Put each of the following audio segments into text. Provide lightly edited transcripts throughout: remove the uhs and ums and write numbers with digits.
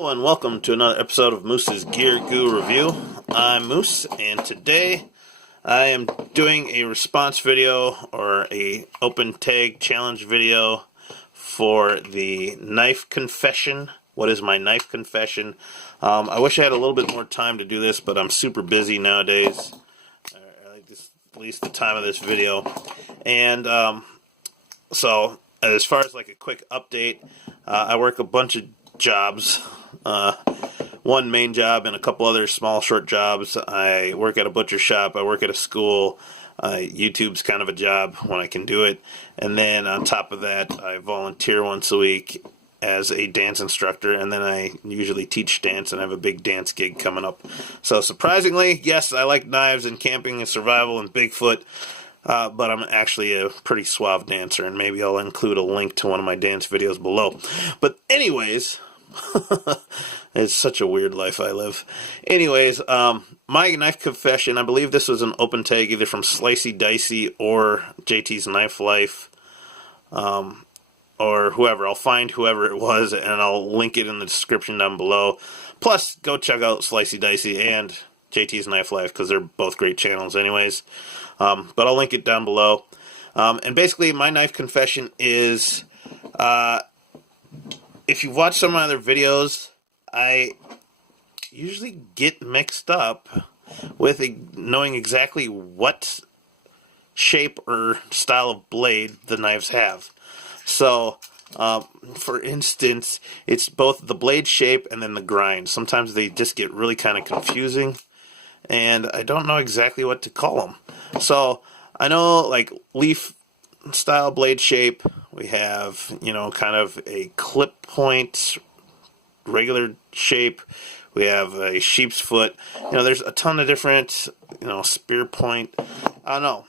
Hello and welcome to another episode of Moose's Gear Goo Review. I'm Moose, and today I am doing a response video or a open tag challenge video for the knife confession. What is my knife confession? I wish I had a little bit more time to do this, but I'm super busy nowadays. At least the time of this video. And so as far as like a quick update, I work a bunch of jobs. One main job and a couple other small short jobs. I work at a butcher shop. I work at a school. YouTube's kind of a job when I can do it. And then on top of that, I volunteer once a week as a dance instructor, and then I usually teach dance, and I have a big dance gig coming up. So surprisingly, yes, I like knives and camping and survival and Bigfoot, but I'm actually a pretty suave dancer, and maybe I'll include a link to one of my dance videos below. But anyways, it's such a weird life I live. Anyways, my knife confession, I believe this was an open tag either from Slicey Dicey or JT's Knife Life, or whoever. I'll find whoever it was, and I'll link it in the description down below. Plus, go check out Slicey Dicey and JT's Knife Life, because they're both great channels anyways. But I'll link it down below. And basically, my knife confession is, if you watch some of my other videos, I usually get mixed up with knowing exactly what shape or style of blade the knives have. So, for instance, it's both the blade shape and then the grind. Sometimes they just get really kind of confusing, and I don't know exactly what to call them. So, I know, like, leaf style blade shape, we have, kind of a clip point, regular shape. We have a sheep's foot. There's a ton of different, spear point. I don't know.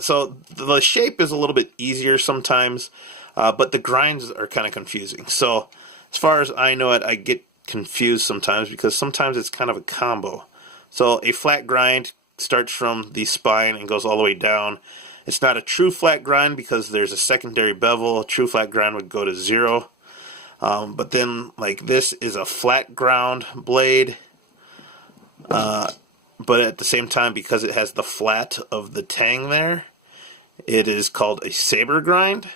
So, the shape is a little bit easier sometimes. But the grinds are kind of confusing. So, as far as I know it, I get confused sometimes because sometimes it's kind of a combo. So, a flat grind starts from the spine and goes all the way down. It's not a true flat grind because there's a secondary bevel. A true flat grind would go to 0. But then, like, this is a flat ground blade. But at the same time, because it has the flat of the tang there, it is called a saber grind.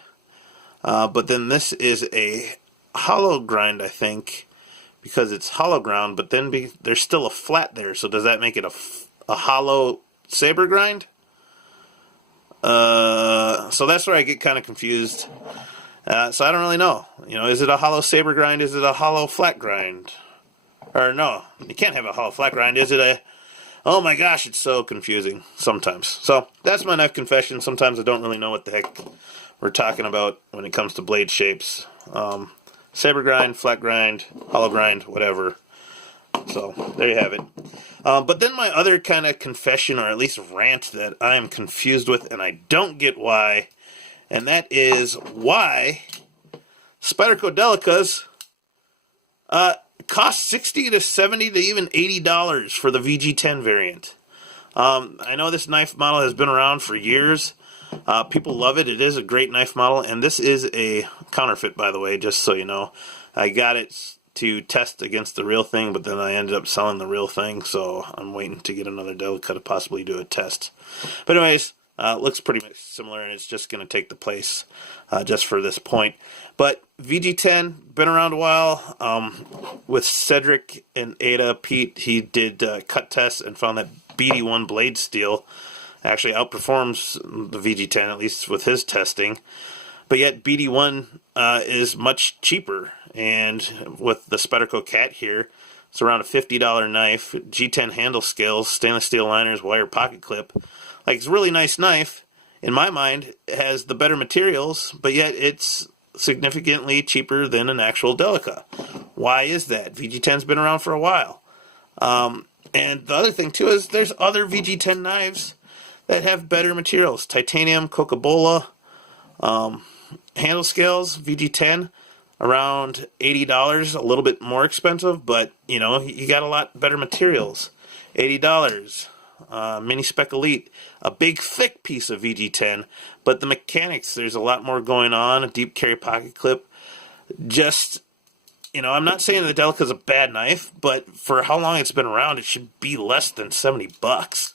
But then this is a hollow grind, I think, because it's hollow ground, but then there's still a flat there, so does that make it a hollow saber grind? So that's where I get kind of confused. So I don't really know. Is it a hollow saber grind? Is it a hollow flat grind? Or no, you can't have a hollow flat grind. Is it a... Oh my gosh, it's so confusing sometimes. So that's my knife confession. Sometimes I don't really know what the heck we're talking about when it comes to blade shapes. Saber grind, flat grind, hollow grind, whatever. So there you have it. But then my other kind of confession, or at least rant, that I am confused with and I don't get why, and that is why Spyderco Delicas cost $60 to $70 to even $80 for the VG10 variant. I know this knife model has been around for years. People love it. It is a great knife model, and this is a counterfeit, by the way, just so you know. I got it to test against the real thing, but then I ended up selling the real thing, so I'm waiting to get another Delica to possibly do a test. But anyways, it looks pretty much similar, and it's just going to take the place just for this point. But VG10, been around a while. With Cedric and Ada, Pete, he did cut tests and found that BD1 blade steel actually outperforms the VG10, at least with his testing. But yet BD1 is much cheaper. And with the Spyderco Cat here, it's around a $50 knife. G10 handle scales, stainless steel liners, wire pocket clip. Like, it's a really nice knife. In my mind, it has the better materials, but yet it's significantly cheaper than an actual Delica. Why is that? VG10's been around for a while. And the other thing, too, is there's other VG10 knives that have better materials. Titanium, Coca-Cola, handle scales, VG10, around $80, a little bit more expensive, but, you got a lot better materials. $80. Mini Spec Elite, a big thick piece of VG10, but the mechanics, there's a lot more going on, a deep carry pocket clip, just You know, I'm not saying the Delica's a bad knife, but for how long it's been around, it should be less than $70.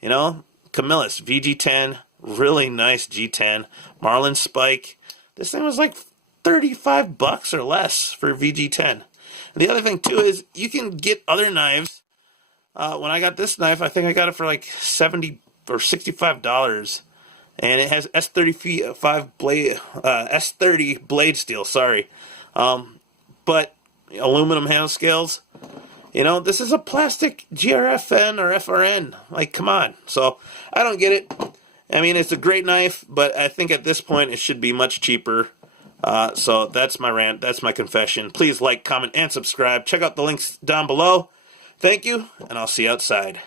You know, Camillus VG10, really nice G10. Marlin Spike, this thing was like $35 or less for VG10. And the other thing too is you can get other knives. When I got this knife, I think I got it for like $70 or $65, and it has S30 blade steel. Sorry, but aluminum handle scales. You know, this is a plastic GRFN or FRN. Like, come on. So I don't get it. I mean, it's a great knife, but I think at this point it should be much cheaper. So that's my rant. That's my confession. Please like, comment, and subscribe. Check out the links down below. Thank you, and I'll see you outside.